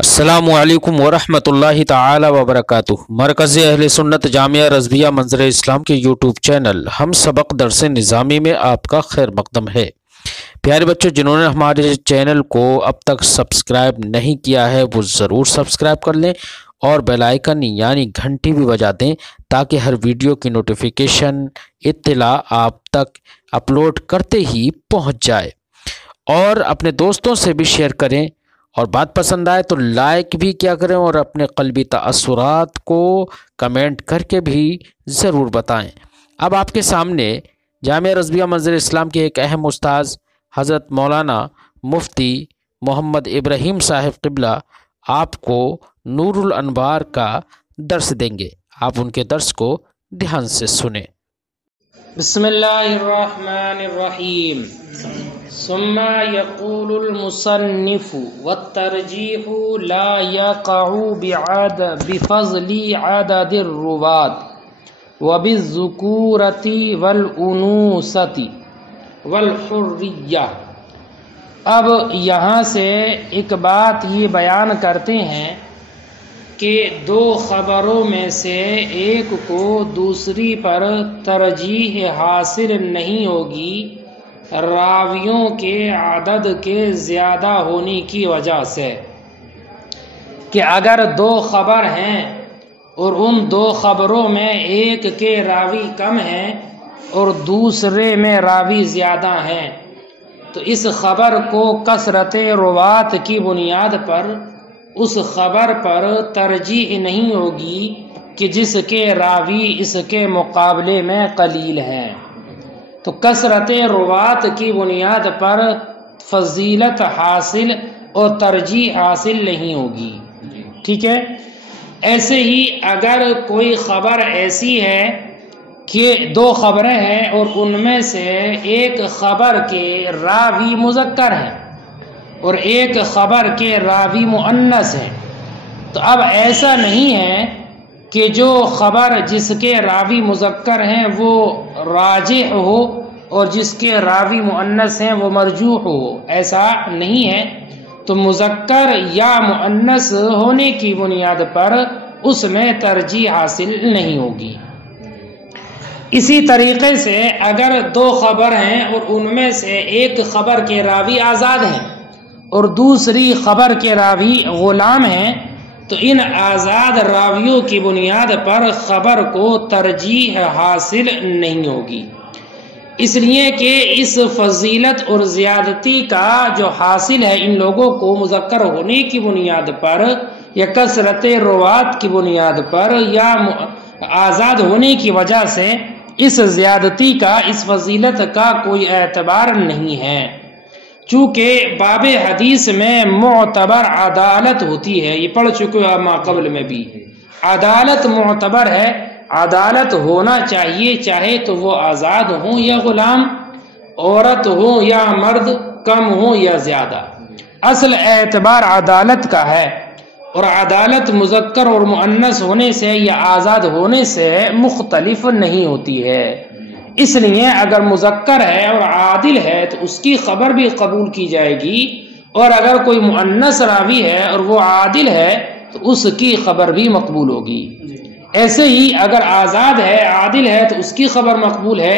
السلام علیکم ورحمۃ اللہ تعالی وبرکاتہ۔ مرکز اہل سنت جامعہ رضویہ منظر اسلام کے یوٹیوب چینل ہم سبق درس نظامی میں آپ کا خیر مقدم ہے۔ پیارے بچوں، جنہوں نے ہمارے چینل کو اب تک سبسکرائب نہیں کیا ہے وہ ضرور سبسکرائب کر لیں اور بیل آئیکن یعنی گھنٹی بھی بجا دیں تاکہ ہر ویڈیو کی نوٹیفیکیشن اطلاع آپ تک اپلوڈ کرتے ہی پہنچ جائے، اور اپنے دوستوں سے بھی شیئر کریں، اور بات پسند آئے تو لائک بھی کیا کریں، اور اپنے قلبی تاثرات کو کمنٹ کر کے بھی ضرور بتائیں۔ اب آپ کے سامنے جامعہ رضویہ منظر اسلام کے ایک اہم استاذ حضرت مولانا مفتی محمد ابراہیم صاحب قبلہ آپ کو نور الانوار کا درس دیں گے۔ آپ ان کے درس کو دھیان سے سنیں۔ بسم اللہ الرحمن الرحیم۔ ثم يقول المصنف والترجیح لا يقع بفضل عدد الرواة وبالذکورة والانوثة والحریہ۔ اب یہاں سے ایک بات یہ بیان کرتے ہیں کہ دو خبروں میں سے ایک کو دوسری پر ترجیح حاصل نہیں ہوگی راویوں کے عدد کے زیادہ ہونے کی وجہ سے، کہ اگر دو خبر ہیں اور ان دو خبروں میں ایک کے راوی کم ہیں اور دوسرے میں راوی زیادہ ہیں تو اس خبر کو کثرت رواة کی بنیاد پر اس خبر پر ترجیح نہیں ہوگی کہ جس کے راوی اس کے مقابلے میں قلیل ہیں، تو کثرت رواة کی بنیاد پر فضیلت حاصل اور ترجیح حاصل نہیں ہوگی۔ ٹھیک ہے، ایسے ہی اگر کوئی خبر ایسی ہے کہ دو خبریں ہیں اور ان میں سے ایک خبر کے راوی مذکر ہیں اور ایک خبر کے راوی مؤنث ہیں، تو اب ایسا نہیں ہے کہ جو خبر جس کے راوی مذکر ہیں وہ راجح ہو اور جس کے راوی مؤنث ہیں وہ مرجوح ہو، ایسا نہیں ہے۔ تو مذکر یا مؤنث ہونے کی بنیاد پر اس میں ترجیح حاصل نہیں ہوگی۔ اسی طریقے سے اگر دو خبر ہیں اور ان میں سے ایک خبر کے راوی آزاد ہیں اور دوسری خبر کے راوی غلام ہیں تو ان آزاد راویوں کی بنیاد پر خبر کو ترجیح حاصل نہیں ہوگی، اس لیے کہ اس فضیلت اور زیادتی کا جو حاصل ہے ان لوگوں کو مذکر ہونے کی بنیاد پر یا کثرت رواة کی بنیاد پر یا آزاد ہونے کی وجہ سے اس زیادتی کا، اس فضیلت کا کوئی اعتبار نہیں ہے۔ چونکہ باب حدیث میں معتبر عدالت ہوتی ہے، یہ پڑھ چکے ہیں ما قبل میں بھی، عدالت معتبر ہے، عدالت ہونا چاہیے چاہے تو وہ آزاد ہوں یا غلام، عورت ہو یا مرد، کم ہو یا زیادہ، اصل اعتبار عدالت کا ہے، اور عدالت مذکر اور مؤنث ہونے سے یا آزاد ہونے سے مختلف نہیں ہوتی ہے۔ اس لیے اگر مذکر ہے اور عادل ہے تو اس کی خبر بھی قبول کی جائے گی، اور اگر کوئی مؤنث راوی ہے اور وہ عادل ہے تو اس کی خبر بھی مقبول ہوگی۔ ایسے ہی اگر آزاد ہے، عادل ہے تو اس کی خبر مقبول ہے۔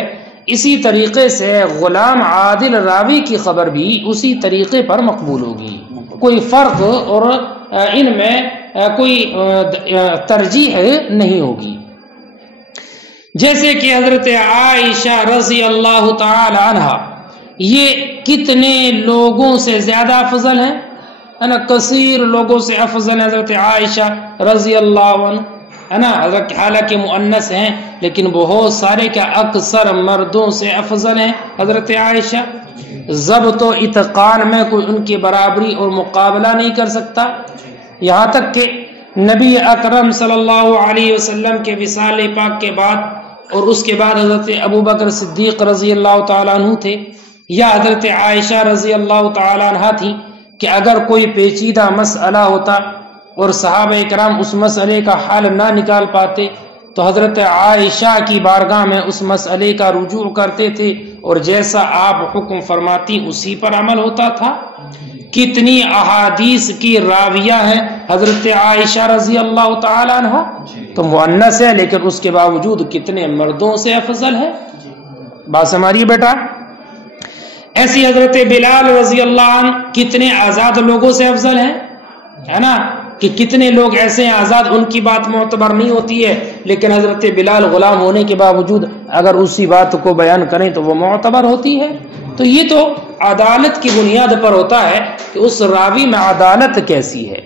اسی طریقے سے غلام عادل راوی کی خبر بھی اسی طریقے پر مقبول ہوگی، کوئی فرق اور ان میں کوئی ترجیح نہیں ہوگی۔ جیسے کہ حضرت عائشہ رضی اللہ تعالی عنہ یہ کتنے لوگوں سے زیادہ افضل ہیں، ہے نا، کثیر لوگوں سے افضل ہے حضرت عائشہ رضی اللہ عنہ، ہے نا، حضرت حالانکہ مؤنث ہیں لیکن بہت سارے کیا اکثر مردوں سے افضل ہیں حضرت عائشہ۔ ضبط و اتقان میں کوئی ان کی برابری اور مقابلہ نہیں کر سکتا، یہاں تک کہ نبی اکرم صلی اللہ علیہ وسلم کے وصال پاک کے بعد اور اس کے بعد حضرت ابوبکر صدیق رضی اللہ تعالیٰ عنہ تھے یا حضرت عائشہ رضی اللہ تعالیٰ عنہ تھی، کہ اگر کوئی پیچیدہ مسئلہ ہوتا اور صحابہ کرام اس مسئلے کا حل نہ نکال پاتے تو حضرت عائشہ کی بارگاہ میں اس مسئلے کا رجوع کرتے تھے اور جیسا آپ حکم فرماتی اسی پر عمل ہوتا تھا۔ کتنی احادیث کی راویہ ہیں حضرت عائشہ رضی اللہ تعالی عنہ، تو مؤنث ہے لیکن اس کے باوجود کتنے مردوں سے افضل ہے۔ بات سمجھیے بیٹا۔ ایسی حضرت بلال رضی اللہ عنہ کتنے آزاد لوگوں سے افضل ہیں، ہے نا، کہ کتنے لوگ ایسے ہیں آزاد ان کی بات معتبر نہیں ہوتی ہے، لیکن حضرت بلال غلام ہونے کے باوجود اگر اسی بات کو بیان کریں تو وہ معتبر ہوتی ہے۔ تو یہ تو عدالت کی بنیاد پر ہوتا ہے کہ اس راوی میں عدالت کیسی ہے۔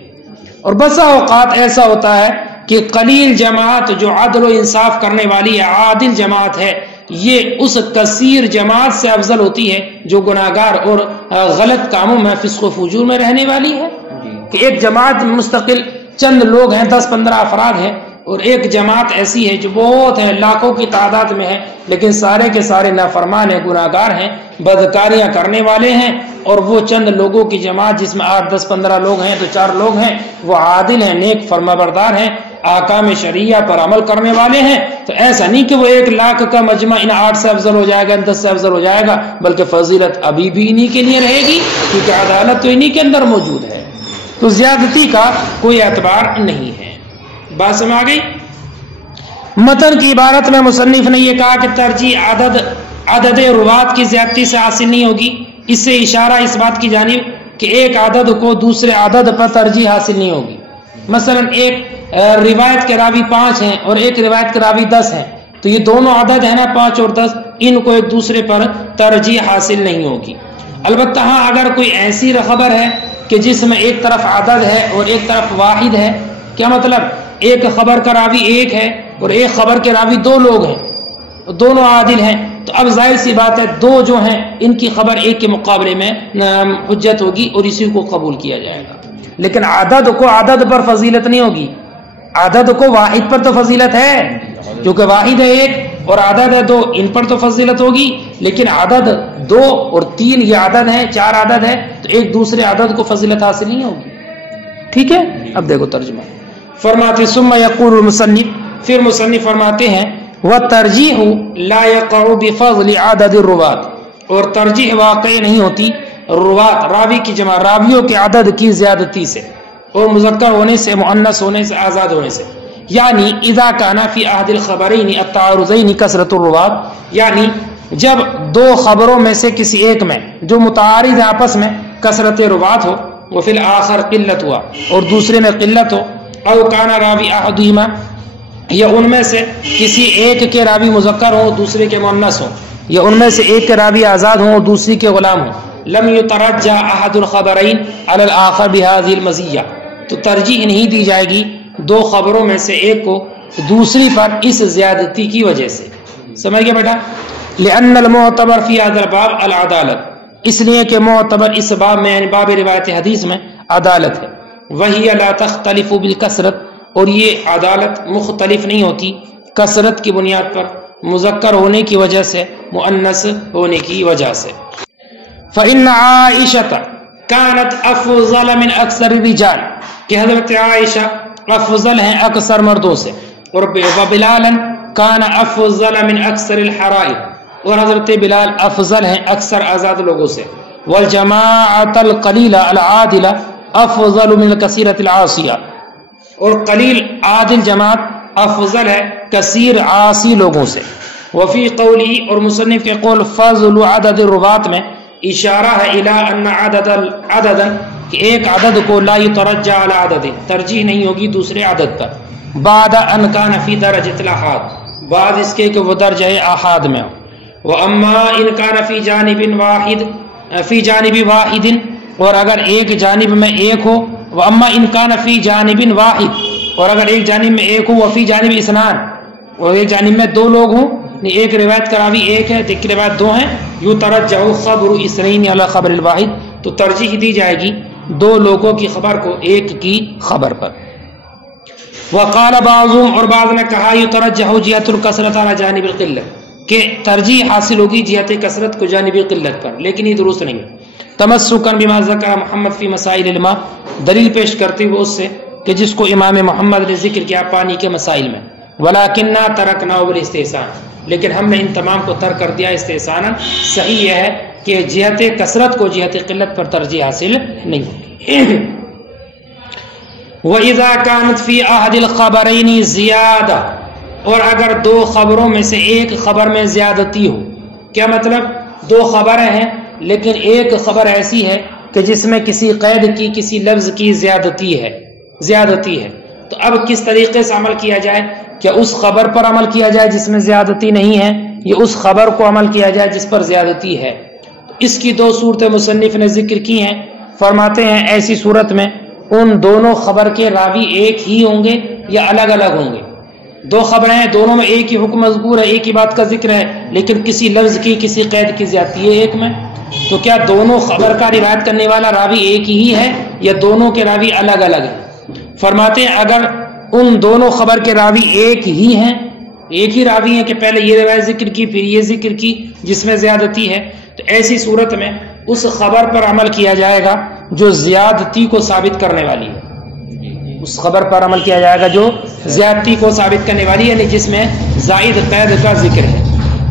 اور بسا اوقات ایسا ہوتا ہے کہ قلیل جماعت جو عدل و انصاف کرنے والی ہے، عادل جماعت ہے، یہ اس کثیر جماعت سے افضل ہوتی ہے جو گناہگار اور غلط کاموں میں فسق و فجور میں رہنے والی ہے۔ کہ ایک جماعت مستقل چند لوگ ہیں، 10-15 افراد ہیں، اور ایک جماعت ایسی ہے جو بہت ہے، لاکھوں کی تعداد میں ہے، لیکن سارے کے سارے نافرمان ہیں، گناہگار ہیں، بدکاریاں کرنے والے ہیں، اور وہ چند لوگوں کی جماعت جس میں 8-10-15 لوگ ہیں تو 4 لوگ ہیں وہ عادل ہیں، نیک فرمانبردار ہیں، احکام شرعیہ پر عمل کرنے والے ہیں۔ تو ایسا نہیں کہ وہ 1 لاکھ کا مجمع ان 8 سے افضل ہو جائے گا، ان 10 سے افضل ہو جائے گا، بلکہ فضیلت ابھی بھی انہی کے لیے رہے گی، کیونکہ عدالت تو انہی کے اندر موجود ہے۔ تو زیادتی کا کوئی اعتبار نہیں ہے۔ بات سمجھ آ گئی؟ متن کی عبارت میں مصنف نے یہ کہا کہ ترجیح عدد رواة کی زیادتی سے حاصل نہیں ہوگی، اس سے اشارہ اس بات کی جانب کہ ایک عدد کو دوسرے عدد پر ترجیح حاصل نہیں ہوگی۔ مثلا ایک روایت کے راوی 5 ہیں اور ایک روایت کے راوی 10 ہیں، تو یہ دونوں عدد ہیں نا 5 اور 10، ان کو ایک دوسرے پر ترجیح حاصل نہیں ہوگی۔ البتہ ہاں اگر کوئی ایسی خبر ہے کہ جس میں ایک طرف عدد ہے اور ایک طرف واحد ہے، کیا مطلب ایک خبر کا راوی 1 ہے اور ایک خبر کے راوی 2 لوگ ہیں، دونوں عادل ہیں، تو اب ظاہر سی بات ہے 2 جو ہیں ان کی خبر 1 کے مقابلے میں حجت ہوگی اور اسی کو قبول کیا جائے گا۔ لیکن عدد کو عدد پر فضیلت نہیں ہوگی، عدد کو واحد پر تو فضیلت ہے کیونکہ واحد ہے 1 اور عدد ہے 2، ان پر تو فضیلت ہوگی، لیکن عدد 2 اور 3 یہ عدد ہے، 4 عدد ہے، تو ایک دوسرے عدد کو فضیلت حاصل نہیں ہوگی۔ ٹھیک ہے، اب دیکھو ترجمہ فرماتے ثم یقول المصنف، پھر مصنف فرماتے ہیں وَالتَّرْجِیحُ لَا يَقَعُ بِفَضْلِ عَدَدِ الرُّوَاةِ، اور ترجیح واقع نہیں ہوتی روات راوی کی جمع راویوں کے عدد کی زیادتی سے اور مذکر ہونے سے، مؤنث ہونے سے، آزاد ہونے سے، یعنی اذا کان فی احد الخبرین التعارضین کثرت الرواة، یعنی جب 2 خبروں میں سے کسی ایک میں جو متعارض آپس میں کثرت روات ہو، وفی الآخر قلت ہوا اور دوسرے میں قلت ہو، او کان راوی احدہما، یا ان میں سے کسی ایک کے راوی مذکر ہو دوسرے کے مؤنث ہو، یا ان میں سے ایک کے راوی آزاد ہوں اور دوسری کے غلام ہوں، لم یترجح احد الخبرین علی الآخر بهذه المزیہ، تو ترجیح نہیں دی جائے گی 2 خبروں میں سے ایک کو دوسری پر اس زیادتی کی وجہ سے۔ سمجھ گئے بیٹا؟ لأن المعتبر فی هذا الباب العدالت، اس لیے کہ معتبر اس باب میں یعنی باب روایت حدیث میں عدالت ہے، وہی لا تختلف بالکثرت، اور یہ عدالت مختلف نہیں ہوتی کثرت کی بنیاد پر، مذکر ہونے کی وجہ سے، مؤنث ہونے کی وجہ سے۔ فإن عائشة كانت افضل من اکثر الرجال، کہ حضرت عائشہ افضل ہیں اکثر مردوں سے، اور بلالا كان افضل من اکثر الحرائر، اور حضرت بلال افضل ہیں اکثر آزاد لوگوں سے، والجماعة القلیلہ العادلہ افضل من الکثیرۃ العاصیہ، اور قلیل عادل جماعت افضل ہے کثیر عاصی لوگوں سے۔ وفی قولی، اور مصنف کے قول فضل عدد الرواة میں اشارہ ہے الی ان عددا، کہ ایک عدد کو لا یترجح علی عدد، ترجیح نہیں ہوگی دوسرے عدد پر، بعد ان کان فی درجۃ الاحاد، بعد اس کے کہ وہ درجہ احاد میں ہو، واما ان کان فی جانب واحد، اور اگر ایک جانب میں ایک ہو، واما ان کان فی جانب واحد، اور اگر ایک جانب میں ایک ہو، وفی جانب اثنان، اور ایک جانب میں 2 لوگ ہوں، ایک روایت کا راوی 1 ہے ایک روایت 2 ہیں، یترجح خبر اثنین علی خبر الواحد، تو ترجیح دی جائے گی 2 لوگوں کی خبر کو ایک کی خبر پر۔ وقال بعضهم، اور بعض نے کہا یترجح جہت الکثرۃ علی جانب القلۃ، کہ ترجیح حاصل ہوگی جہت کثرت کو جانب قلت پر، لیکن یہ درست نہیں ہے۔ تمسکا بما ذکر محمد فی مسائل الماء، دلیل پیش کرتے ہوئے اس سے کہ جس کو امام محمد نے ذکر کیا پانی کے مسائل میں، ولیکننا ترکناہ بالاستحسان، لیکن ہم نے ان تمام کو ترک کر دیا استحسانا۔ صحیح یہ ہے کہ جہت کثرت کو جہت قلت پر ترجیح حاصل نہیں ہوگی۔ وَإِذَا كَانَتْ فِي أَحَدِ الْخَبَرَيْنِ زِيَادَةٌ، اور اگر دو خبروں میں سے ایک خبر میں زیادتی ہو۔ کیا مطلب؟ دو خبریں ہیں لیکن ایک خبر ایسی ہے کہ جس میں کسی قید کی، کسی لفظ کی زیادتی ہے، تو اب کس طریقے سے عمل کیا جائے؟ کیا اس خبر پر عمل کیا جائے جس میں زیادتی نہیں ہے، یا اس خبر کو عمل کیا جائے جس پر زیادتی ہے؟ اس کی دو صورتیں مصنف نے ذکر کی ہیں۔ فرماتے ہیں ایسی صورت میں ان دونوں خبر کے راوی ایک ہی ہوں گے یا الگ الگ ہوں گے؟ دو خبریں ہیں، دونوں میں ایک ہی حکم مذکور ہے، ایک ہی بات کا ذکر ہے، لیکن کسی لفظ کی، کسی قید کی زیادتی ہے ایک میں، تو کیا دونوں خبر کا روایت کرنے والا راوی ایک ہی ہے یا دونوں کے راوی الگ الگ ہیں؟ فرماتے ہیں اگر ان دونوں خبر کے راوی ایک ہی ہیں، ایک ہی راوی ہیں کہ پہلے یہ روایت ذکر کی پھر یہ ذکر کی جس میں زیادتی ہے، تو ایسی صورت میں اس خبر پر عمل کیا جائے گا جو زیادتی کو ثابت کرنے والی ہے۔ اس خبر پر عمل کیا جائے گا جو زیادتی کو ثابت کرنے والی، یعنی جس میں زائد قید کا ذکر ہے۔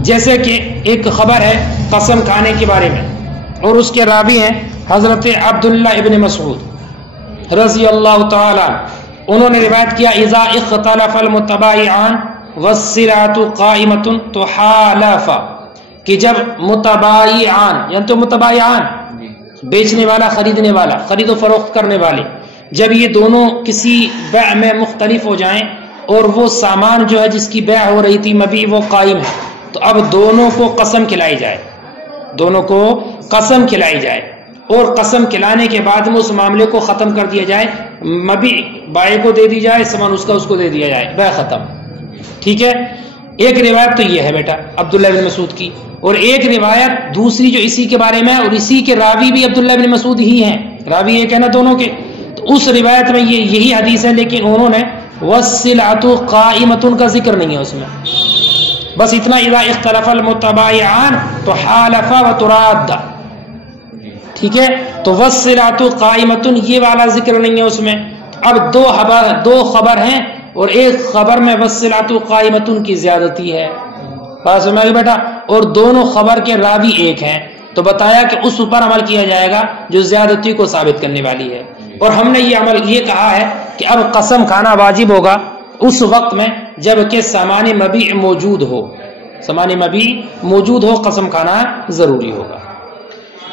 جیسے کہ ایک خبر ہے قسم کھانے کے بارے میں، اور اس کے راوی ہیں حضرت عبداللہ ابن مسعود رضی اللہ تعالی، انہوں نے روایت کیا اذا اختلف المتبائعان والسلعۃ قائمۃ تحالفا، کہ جب متبائعان یعنی تو متبائعان بیچنے والا خریدنے والا، خرید و فروخت کرنے والے، جب یہ دونوں کسی بیع میں مختلف ہو جائیں اور وہ سامان جو ہے جس کی بیع ہو رہی تھی مبیع وہ قائم ہے، تو اب دونوں کو قسم کھلائی جائے، دونوں کو قسم کھلائی جائے، اور قسم کھلانے کے بعد میں اس معاملے کو ختم کر دیا جائے، مبیع بائع کو دے دی جائے، سامان اس کا اس کو دے دیا جائے، بیع ختم۔ ٹھیک ہے، ایک روایت تو یہ ہے بیٹا عبداللہ بن مسعود کی، اور ایک روایت دوسری جو اسی کے بارے میں ہے، اور اسی کے راوی بھی عبداللہ بن مسعود ہی ہیں، راوی ایک ہے نا دونوں کے، تو اس روایت میں یہی حدیث ہے، لیکن انہوں نے والسلعۃ قائمۃ کا ذکر نہیں ہے اس میں، بس اتنا اذا اختلف المتبائعان تحالفا وتراد۔ ٹھیک ہے، تو والسلعۃ قائمۃ یہ والا ذکر نہیں ہے اس میں۔ اب دو خبر ہیں اور ایک خبر میں والسلعۃ قائمۃ کی زیادتی ہے، بات سمجھ میں بیٹا، اور دونوں خبر کے راوی ایک ہیں، تو بتایا کہ اس پر عمل کیا جائے گا جو زیادتی کو ثابت کرنے والی ہے۔ اور ہم نے یہ عمل یہ کہا ہے کہ اب قسم کھانا واجب ہوگا اس وقت میں جب کہ سامان مبیع موجود ہو، سامان مبیع موجود ہو، قسم کھانا ضروری ہوگا۔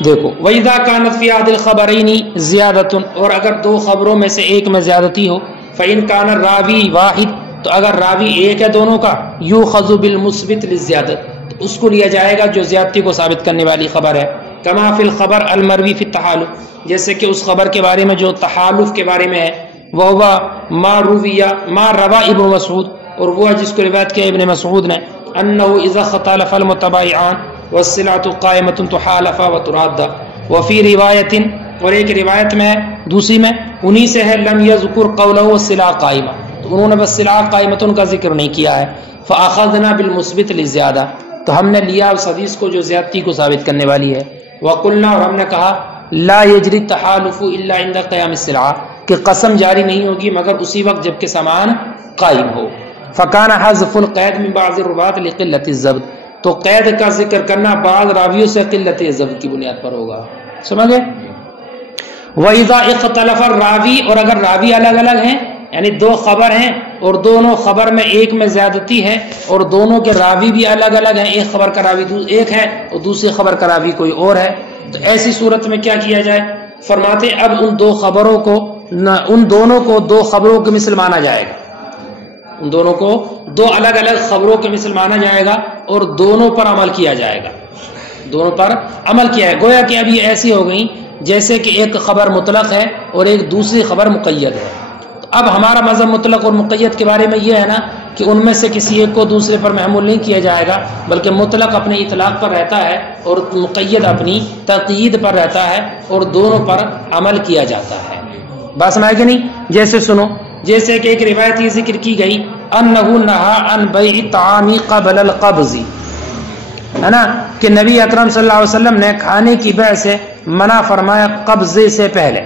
دیکھو وَإِذَا كَانَتْ فِي أَحَدِ الْخَبَرَيْنِ زِيَادَةٌ، اور اگر دو خبروں میں سے ایک میں زیادتی ہو، فَإِنْ كَانَ الرَّاوِي وَاحِدٌ، تو اگر راوی ایک ہے دونوں کا، يُؤْخَذُ بِالْمُثْبِتِ لِلزِّيَادَةِ، تو اس کو لیا جائے گا جو زیادتی کو ثابت کرنے والی خبر ہے، كما فی الخبر المروی فی التحالف، جیسے کہ اس خبر کے بارے میں جو تحالف کے بارے میں ہے، وَهُوَ مَا رَوَى ابن مسعود، اور وہ ہے جس کو روایت کیا ابن مسعود نے، أَنَّهُ إِذَا اخْتَلَفَ الْمُتَبَائِعَانِ وَالسِّلْعَةُ قَائِمَةٌ تُحَالَفَ وَتُرَادَّ، وَفِي رِوَایَةٍ، اور ایک روایت میں دوسری میں انہی سے ہے، لَمْ يَذْكُرْ قَوْلَهُ وَالسِّلْعَةُ قَائِمَةٌ، تو انہوں نے بس سلعہ قائمتن کا ذکر نہیں کیا ہے، فَأَخَذْنَا بِالْمُثْبِتِ لِلزِّيَادَةِ، تو ہم نے لیا اس حدیث کو جو زیادتی کو ثابت کرنے والی ہے، وَقُلْنَا، اور ہم نے کہا، لا يجری التحالف الا عند قیام السلعہ، کہ قسم جاری نہیں ہوگی مگر اسی وقت جب کہ سامان قائم ہو، فکان حذف القید من بعض الرواة لقلت الضبط، تو قید کا ذکر کرنا بعض راویوں سے قلت ضبط کی بنیاد پر ہوگا، سمجھ گئے؟ وَإِذَا اخْتَلَفَ الرَّاوِي، اور اگر راوی الگ الگ ہیں، یعنی دو خبر ہیں اور دونوں خبر میں ایک میں زیادتی ہے اور دونوں کے راوی بھی الگ الگ ہیں، ایک خبر کا راوی ایک ہے اور دوسری خبر کا راوی کوئی اور ہے، تو ایسی صورت میں کیا کیا جائے؟ فرماتے اب ان دونوں کو دو خبروں کے مثل مانا جائے گا، ان دونوں کو دو الگ الگ خبروں کے مثل مانا جائے گا اور دونوں پر عمل کیا جائے گا، دونوں پر عمل کیا ہے، گویا کہ اب یہ ایسی ہو گئی جیسے کہ ایک خبر مطلق ہے اور ایک دوسری خبر مقید ہے۔ تو اب ہمارا مذہب مطلق اور مقید کے بارے میں یہ ہے نا کہ ان میں سے کسی ایک کو دوسرے پر محمول نہیں کیا جائے گا، بلکہ مطلق اپنے اطلاق پر رہتا ہے اور مقید اپنی تقیید پر رہتا ہے اور دونوں پر عمل کیا جاتا ہے۔ بات سمجھ کہ نہیں؟ جیسے سنو، جیسے کہ ایک روایت یہ ذکر کی گئی، انہو نہا عن بیع الطعام قبل القبض، ہے نا، کہ نبی اکرم صلی اللہ علیہ وسلم نے کھانے کی بیع سے منع فرمایا قبضے سے پہلے،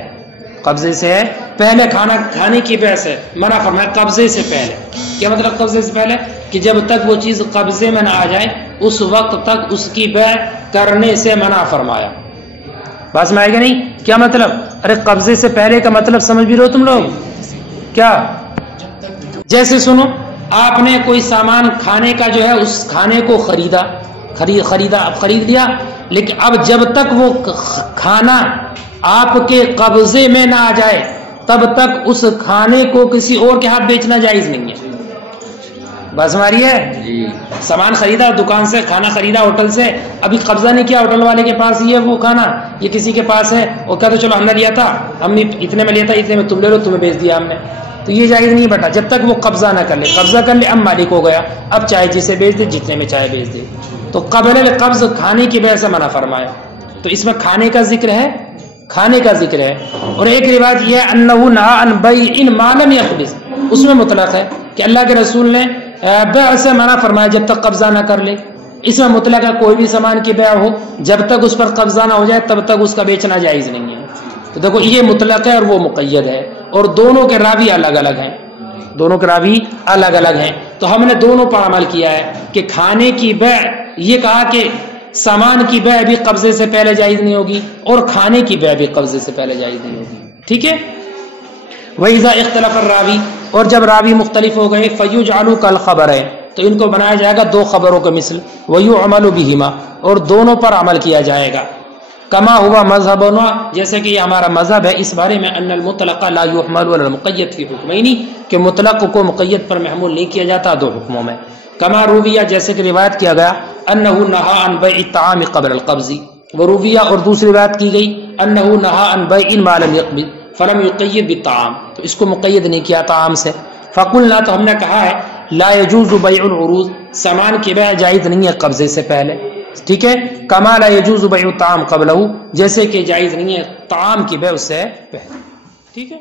قبضے سے پہلے کھانا کھانے کی بیع سے منع فرمایا قبضے سے پہلے. کیا مطلب قبضے سے پہلے؟ کہ جب تک وہ چیز قبضے میں نہ آ جائے اس وقت تک اس کی بیع کرنے سے منع فرمایا. بات میں آئے گا نہیں؟ کیا مطلب؟ ارے قبضے سے پہلے کا مطلب سمجھ بھی رہو تم لوگ کیا؟ جیسے سنو، آپ نے کوئی سامان کھانے کا جو ہے اس کھانے کو خریدا، اب خرید لیا، لیکن اب جب تک وہ کھانا آپ کے قبضے میں نہ آ جائے تب تک اس کھانے کو کسی اور کے ہاتھ بیچنا جائز نہیں ہے. بس ہماری ہے جی. سامان خریدا دکان سے، کھانا خریدا ہوٹل سے، ابھی قبضہ نہیں کیا ہوٹل والے کے پاس یہ وہ کھانا، یہ کسی کے پاس ہے، اور کہتے چلو ہم نے لیا تھا، ہم نے اتنے میں لیا تھا، اتنے میں تم لے لو، تمہیں بیچ دیا ہم نے. تو یہ جائز نہیں بیٹا جب تک وہ قبضہ نہ کر لے. قبضہ کر لے اب مالک ہو گیا، اب چاہے جسے بیچ دے، جتنے میں چاہے بیچ دے. تو قبل القبض کھانے کی بیع سے منع فرمایا. تو اس میں کھانے کا ذکر ہے، کھانے کا ذکر ہے. اور ایک روایت یہ ہے انہ نہی عن بیع ما لم یقبض، اس میں مطلق ہے کہ اللہ کے رسول نے بیع سے منع فرمایا جب تک قبضہ نہ کر لے. اس میں مطلق ہے کوئی بھی سامان کی بیع ہو جب تک اس پر قبضہ نہ ہو جائے تب تک اس کا بیچنا جائز نہیں ہے. تو دیکھو یہ مطلق ہے اور وہ مقید ہے، اور دونوں کے راوی الگ الگ ہیں، دونوں کے راوی الگ الگ ہیں. تو ہم نے دونوں پر عمل کیا ہے کہ کھانے کی بیع یہ کہا کہ سامان کی بیع بھی قبضے سے پہلے جائز نہیں ہوگی اور کھانے کی بیع بھی قبضے سے پہلے جائز نہیں ہوگی. ٹھیک ہے. وَإِذَا اخْتَلَفَ الرَّاوِي، اور جب راوی مختلف ہو گئے، فَيُجْعَلُ كَالْخَبَرَيْنِ، تو ان کو بنایا جائے گا دو خبروں کے مثل، وَيُعْمَلُ بِهِمَا، اور دونوں پر عمل کیا جائے گا. کما ہوا مذہبنا، جیسے کہ یہ ہمارا مذہب ہے اس بارے میں، ان المطلق لا يحمل على المقید فی حکمین، کہ مطلق کو مقید پر محمول نہیں کیا جاتا دو حکموں میں. کما رویہ، جیسے کہ روایت کیا گیا، انہ نہا عن بیع الطعام قبل القبض، وہ رویہ اور دوسری روایت کی گئی انہ نہا عن بیع ما لم يقبض فلم يقید بالطعام، تو اس کو مقید نہیں کیا طعام سے. فقلنا، تو ہم نے کہا ہے، لا يجوز بیع العروض، سامان کی بیع جائز نہیں ہے قبضے سے پہلے. ٹھیک ہے. کما لا يجوز بیع الطعام قبلہ، جیسے کہ جائز نہیں ہے طعام کی بیع اس سے پہلے. ٹھیک ہے.